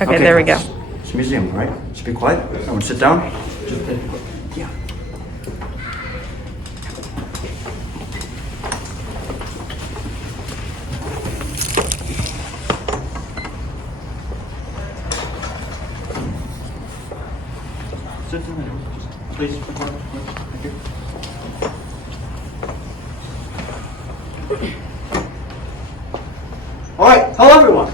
Okay, there we go. It's a museum, right? Just be quiet. Everyone sit down. Yeah. Sit down. Just please. Thank you. All right, hello everyone.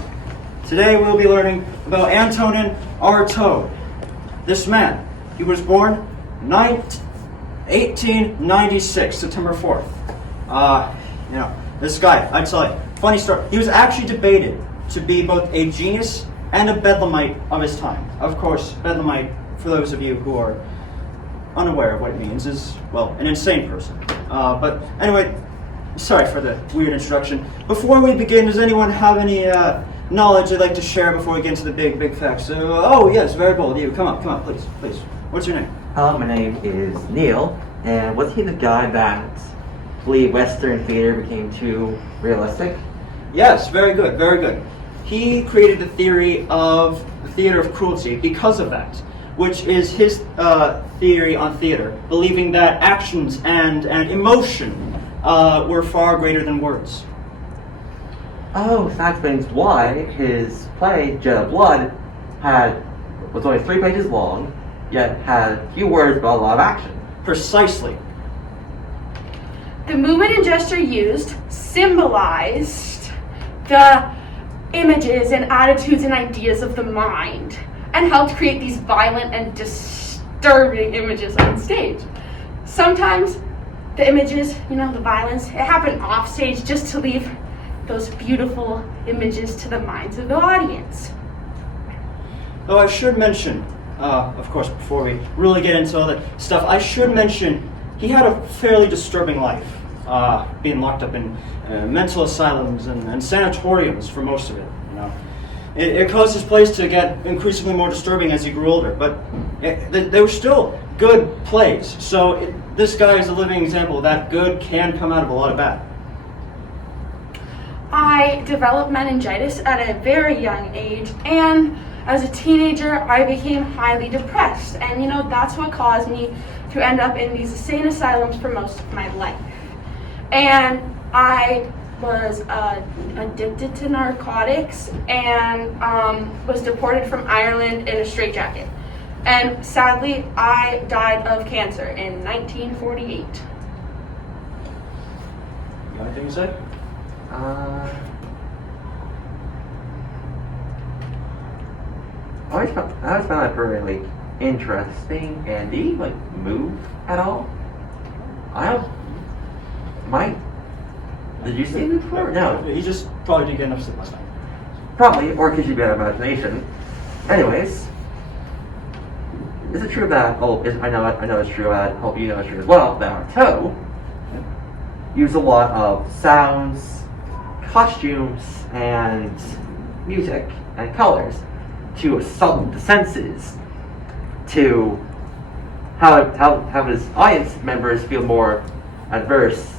Today we'll be learning about Antonin Artaud. This man, he was born 1896, September 4th. This guy, I'd tell you, funny story. He was actually debated to be both a genius and a bedlamite of his time. Of course, bedlamite, for those of you who are unaware of what it means, is, well, an insane person. But anyway, sorry for the weird introduction. Before we begin, does anyone have any knowledge they'd like to share before we get into the big facts? Oh, yes, very bold. You, come on, please. What's your name? Hello, my name is Neil, and was he the guy that believed Western theater became too realistic? Yes, very good. He created the theory of the theater of cruelty because of that, which is his theory on theater, believing that actions and emotion were far greater than words. Oh, so that explains why his play, Jet of Blood, was only 3 pages long, yet had few words but a lot of action. Precisely. The movement and gesture used symbolized the images and attitudes and ideas of the mind and helped create these violent and disturbing images on stage. Sometimes the images, the violence, it happened off stage just to leave those beautiful images to the minds of the audience. Though I should mention, of course, before we really get into all that stuff, I should mention he had a fairly disturbing life, being locked up in mental asylums and sanatoriums for most of it. It caused his plays to get increasingly more disturbing as he grew older, but they were still good plays. So this guy is a living example that good can come out of a lot of bad. I developed meningitis at a very young age, and as a teenager, I became highly depressed. And that's what caused me to end up in these insane asylums for most of my life. And I was addicted to narcotics and was deported from Ireland in a straitjacket. And sadly, I died of cancer in 1948. You got anything to say? I always found that very interesting. And did he move at all? Did you see him before? No. He just probably didn't get enough sleep last night. Probably, or because you had imagination. Anyways, is it true that? I know it's true. I hope you know it's true as well. That Artaud used a lot of sounds, costumes, and music and colors to assault the senses, to have his audience members feel more adverse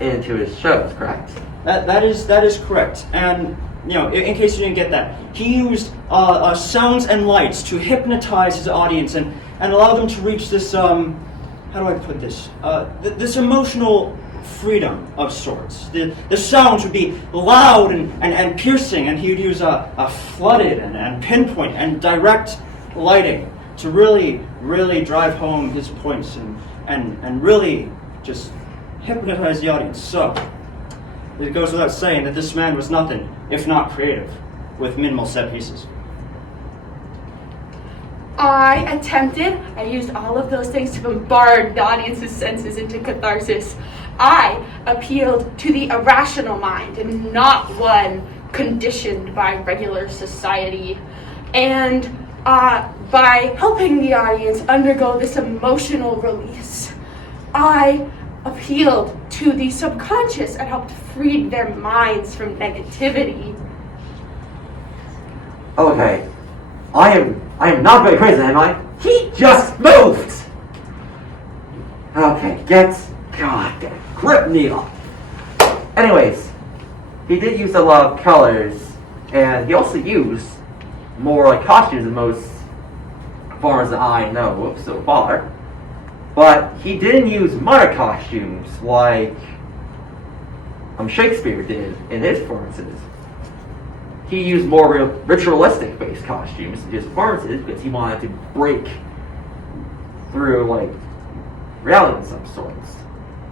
into his shows. Correct? That is correct. And in case you didn't get that, he used sounds and lights to hypnotize his audience and allow them to reach this how do I put this? This emotional freedom of sorts. The sounds would be loud and piercing, and he would use a flooded and pinpoint and direct lighting to really drive home his points and really just hypnotize the audience. So it goes without saying that this man was nothing if not creative with minimal set pieces. I used all of those things to bombard the audience's senses into catharsis. I appealed to the irrational mind and not one conditioned by regular society. And by helping the audience undergo this emotional release, I appealed to the subconscious and helped free their minds from negativity. Okay, I am not very crazy, am I? He just moved! Okay, God, grip Neil. Anyways, he did use a lot of colors, and he also used more like costumes than most performers that I know of so far. But he didn't use modern costumes like Shakespeare did in his performances. He used more ritualistic based costumes in his performances because he wanted to break through like reality in some sorts.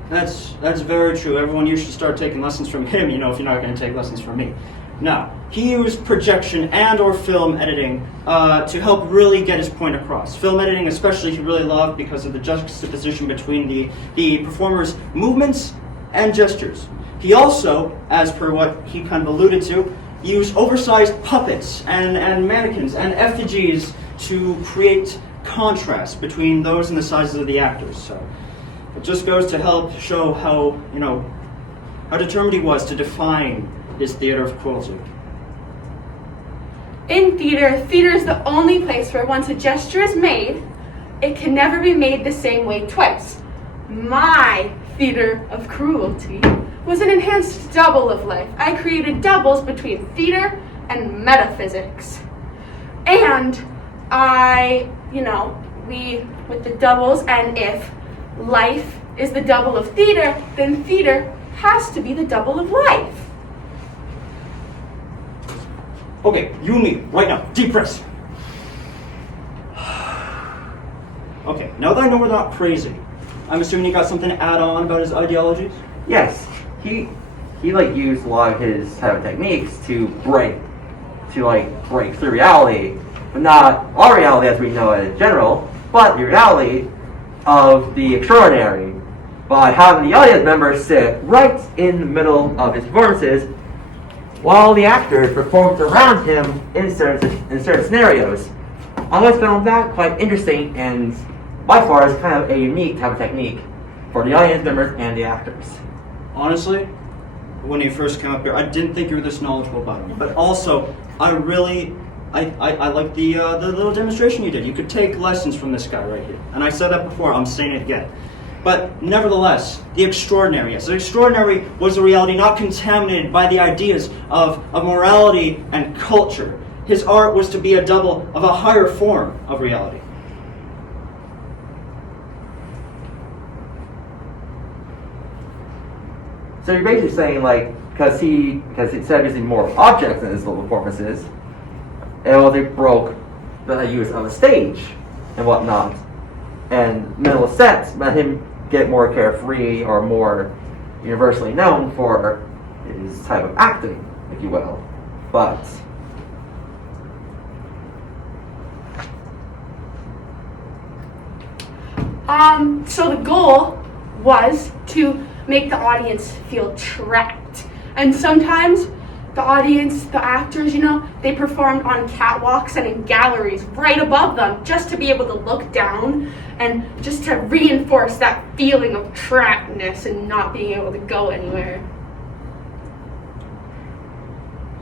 That's very true. Everyone, you should start taking lessons from him, if you're not going to take lessons from me. Now, he used projection and or film editing to help really get his point across. Film editing especially he really loved because of the juxtaposition between the performer's movements and gestures. He also, as per what he kind of alluded to, used oversized puppets and mannequins and effigies to create contrast between those and the sizes of the actors. So it just goes to help show how determined he was to define his theater of cruelty. In theater is the only place where once a gesture is made, it can never be made the same way twice. My theater of cruelty was an enhanced double of life. I created doubles between theater and metaphysics. And with the doubles, and if life is the double of theater, then theater has to be the double of life. Okay, you and me, right now, deep breaths. Okay, now that I know we're not crazy, I'm assuming you got something to add on about his ideologies? Yes, he used a lot of his type of techniques to break through reality, but not our reality as we know it in general, but the reality of the extraordinary by having the audience members sit right in the middle of his performances while the actors performed around him in certain scenarios. I always found that quite interesting and by far is kind of a unique type of technique for the audience members and the actors. Honestly, when you first came up here, I didn't think you were this knowledgeable about him. But also, I like the little demonstration you did. You could take lessons from this guy right here. And I said that before, I'm saying it again. But nevertheless, the extraordinary, yes. The extraordinary was a reality not contaminated by the ideas of morality and culture. His art was to be a double of a higher form of reality. So you're basically saying, like, because instead of using more objects in his little performances, they broke the use of a stage and whatnot, and minimal sets let him get more carefree or more universally known for his type of acting, if you will. But so the goal was to make the audience feel trapped. And sometimes the audience, the actors, they performed on catwalks and in galleries right above them just to be able to look down and just to reinforce that feeling of trappedness and not being able to go anywhere.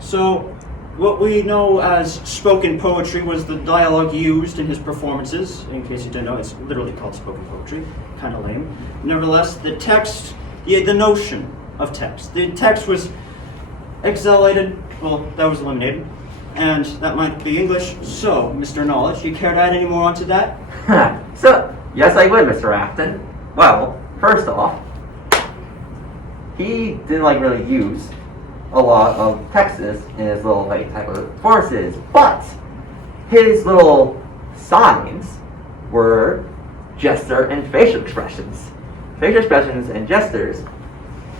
So, what we know as spoken poetry was the dialogue used in his performances. In case you didn't know, it's literally called spoken poetry. Kind of lame. Nevertheless, the text, the notion of text. The text was exhalated, well, that was eliminated, and that might be English. So, Mr. Knowledge, you care to add any more onto that? So, yes, I would, Mr. Afton. Well, first off, he didn't really use a lot of texts in his little type of performances, but his little signs were gesture and facial expressions. Facial expressions and gestures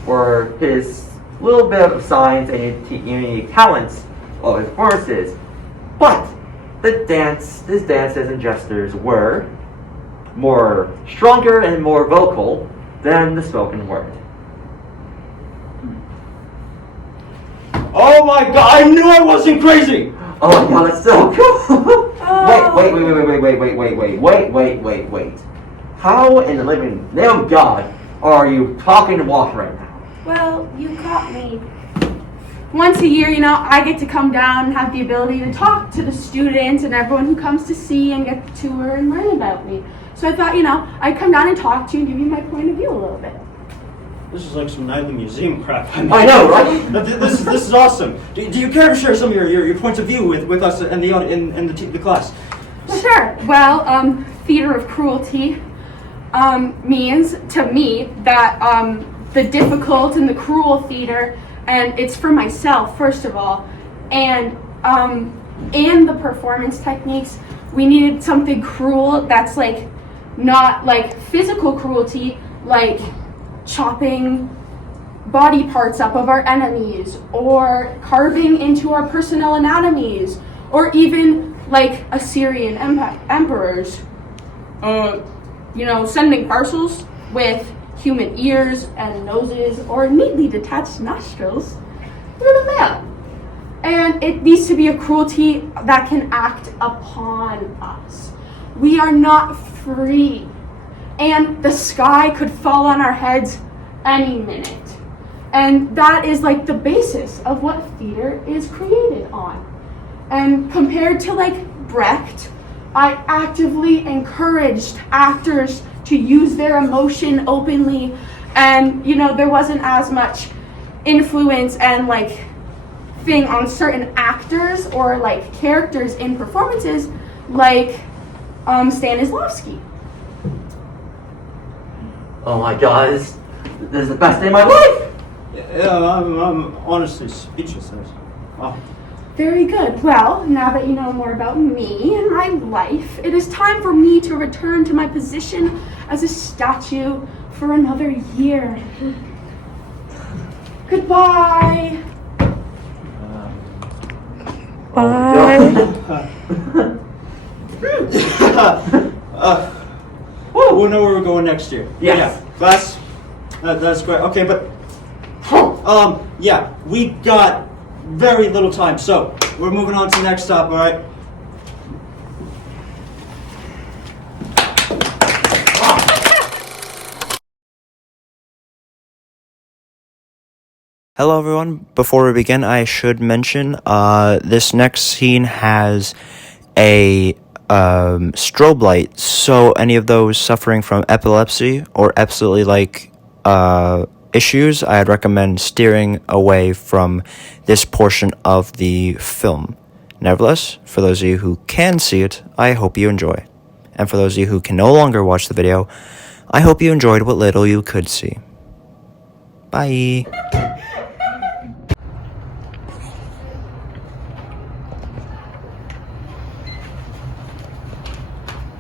were his little bit of signs and unique talents of his performances, but his dances and gestures were more stronger and more vocal than the spoken word. Oh my god, I knew I wasn't crazy! Oh my god, that's so cool! Wait. How in the living name of God are you talking to walk right now? Well, you caught me. Once a year, I get to come down and have the ability to talk to the students and everyone who comes to see and get the tour and learn about me. So I thought, I'd come down and talk to you and give you my point of view a little bit. This is like some nightly museum crap. I know, right? This is awesome. Do you care to share some of your points of view with us and the class? Sure. Well, theater of cruelty means to me that the difficult and the cruel theater, and it's for myself first of all, and the performance techniques. We needed something cruel that's like not like physical cruelty, like chopping body parts up of our enemies, or carving into our personal anatomies, or even like Assyrian emperors, sending parcels with human ears and noses or neatly detached nostrils through the mail. And it needs to be a cruelty that can act upon us. We are not free. And the sky could fall on our heads any minute. And that is like the basis of what theater is created on. And compared to like Brecht, I actively encouraged actors to use their emotion openly. And, there wasn't as much influence and like thing on certain actors or like characters in performances like Stanislavski. Oh my god, this is the best day of my life! Yeah, I'm honestly speechless. Wow. Very good. Well, now that you know more about me and my life, it is time for me to return to my position as a statue for another year. Goodbye. We'll know where we're going next year. Yes. Yeah, class. That's great. Okay, but we got very little time, so we're moving on to the next stop. All right. Hello everyone, before we begin I should mention this next scene has a strobe light, so any of those suffering from epilepsy or epilepsy-like issues, I'd recommend steering away from this portion of the film. Nevertheless, for those of you who can see it, I hope you enjoy. And for those of you who can no longer watch the video, I hope you enjoyed what little you could see. Bye!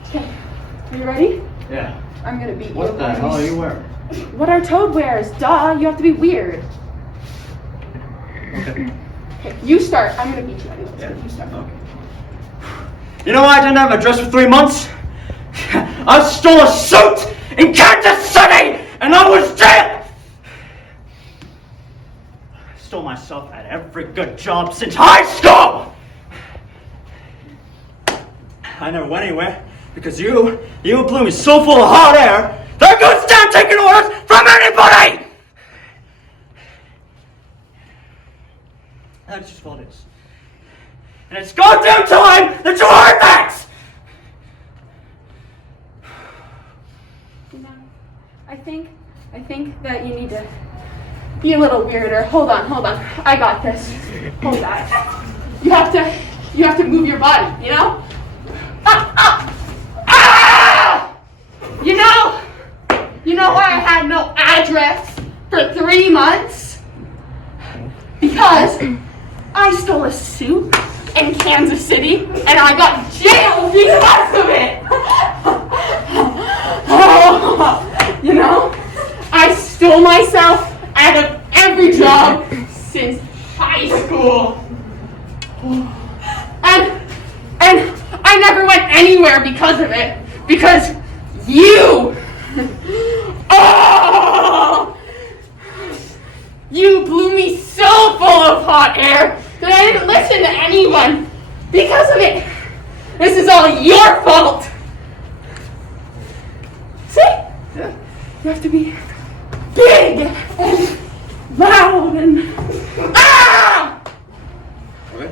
Okay, are you ready? Yeah. I'm gonna beat you. What the hell are you wearing? What Artaud wears, duh, you have to be weird. Okay. Okay, you start. I'm gonna beat you anyway, so you start. Okay. You know why I didn't have a dress for 3 months? I stole a suit in Kansas City, and I was jailed! I stole myself at every good job since high school! I never went anywhere because you blew me so full of hot air that I couldn't stand taking orders from anybody! That's just what it is. And it's goddamn time that you heard that! I think that you need to be a little weirder. Hold on. I got this. Hold that. You have to move your body, you know? You know why I had no address for 3 months? Because I stole a suit in Kansas City and I got jailed because of it. I stole myself out of every job since high school. And I never went anywhere because of it. Because you! You blew me so full of hot air that I didn't listen to anyone. Because of it. This is all your fault. See? Yeah. You have to be big and loud and Okay.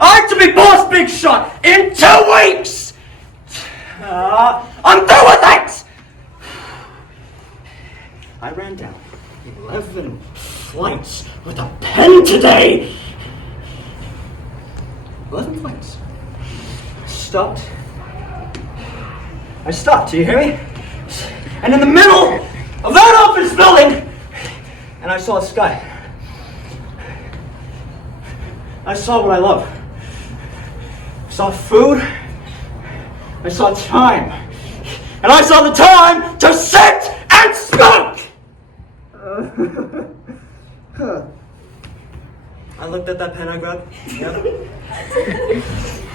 I'm to be boss big shot in 2 weeks! I'm through with it! ran down 11 flights with a pen today. 11 flights. I stopped, do you hear me? And in the middle of that office building, and I saw the sky. I saw what I love. I saw food. I saw time. And I saw the time to sit and smoke! I looked at that pen I grabbed. Yep.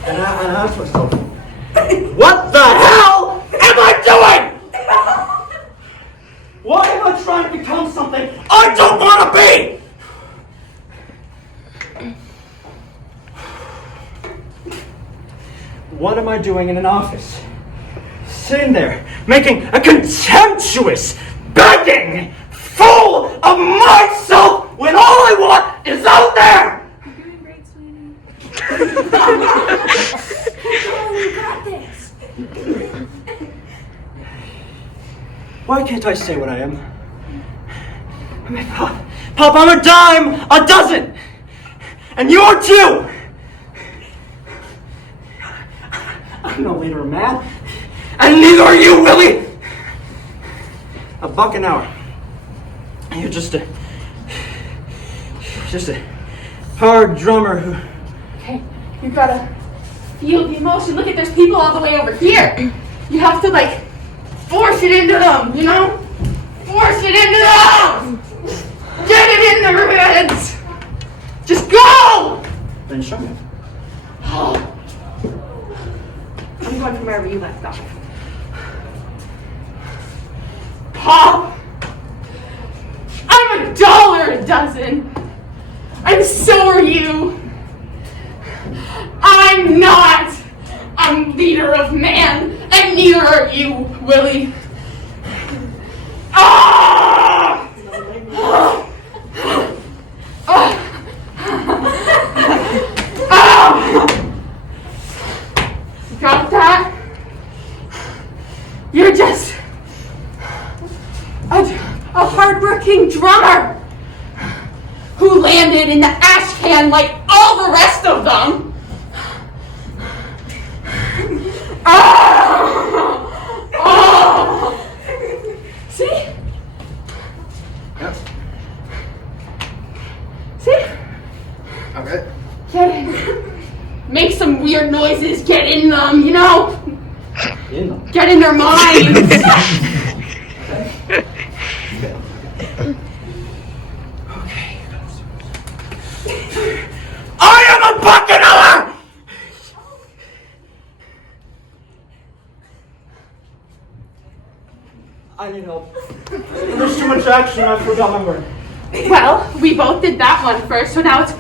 And I asked myself, what the hell am I doing? Why am I trying to become something I don't want to be? What am I doing in an office? Sitting there, making a contemptuous begging fool of myself when all I want is out there! You're doing great, sweetie. Oh, you got this. Why can't I say what I am? I mean, Pop, I'm a dime a dozen! And you are too! I'm no leader of man. And neither are you, Willie! $1 an hour. And you're just a hard drummer who... Okay, you gotta feel the emotion. Look at, there's people all the way over here. You have to, like, force it into them, you know? Force it into them! Get it in their heads! Just go! Then show me. I'm going from wherever you left off. Pop! I'm $1 a dozen. And so are you. I'm not a leader of man, and neither are you, Willie. Ah! Got that? You're just a hardworking drummer who landed in the ash can like all the rest of them. See? Yep. See? Okay. Get in. Make some weird noises. Get in them, you know? In them. Get in their minds. Okay. I am a bucket. I need help. There's too much action, I forgot my word. Well, we both did that one first, so now it's...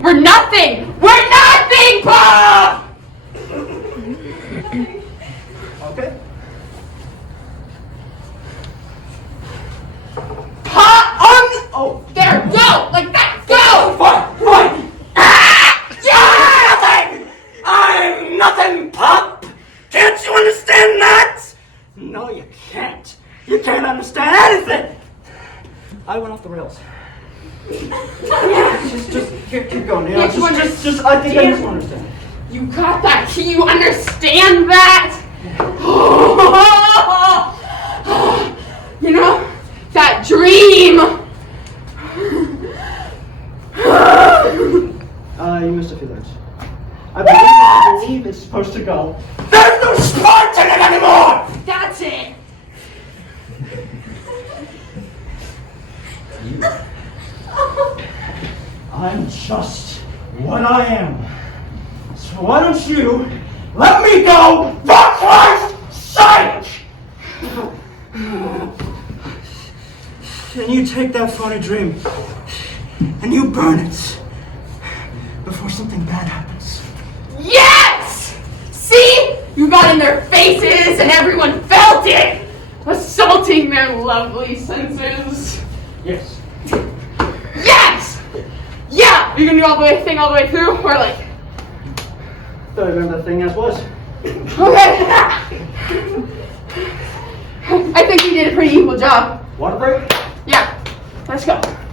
We're nothing! We're nothing, Pop! Okay. Pop on... Oh, there, go! Like that, go! Fine! You're nothing! I'm nothing, Pop! Can't you understand that? No, you can't. You can't understand anything! I went off the rails. just keep going. You know, I think I just want to understand. You got that? Can you understand that? You know, that dream. You missed a few letters. I believe it's supposed to go. There's no spark in it anymore! That's it. I'm just what I am. So why don't you let me go for Christ's sake? And you take that phony dream and you burn it before something bad happens. Yes! See? You got in their faces and everyone felt it, assaulting their lovely senses. Yes. Yes! Yeah! You're gonna do all the way through? Or like... Thought I remember that thing as was. Okay. I think you did a pretty equal job. Water break? Let's go.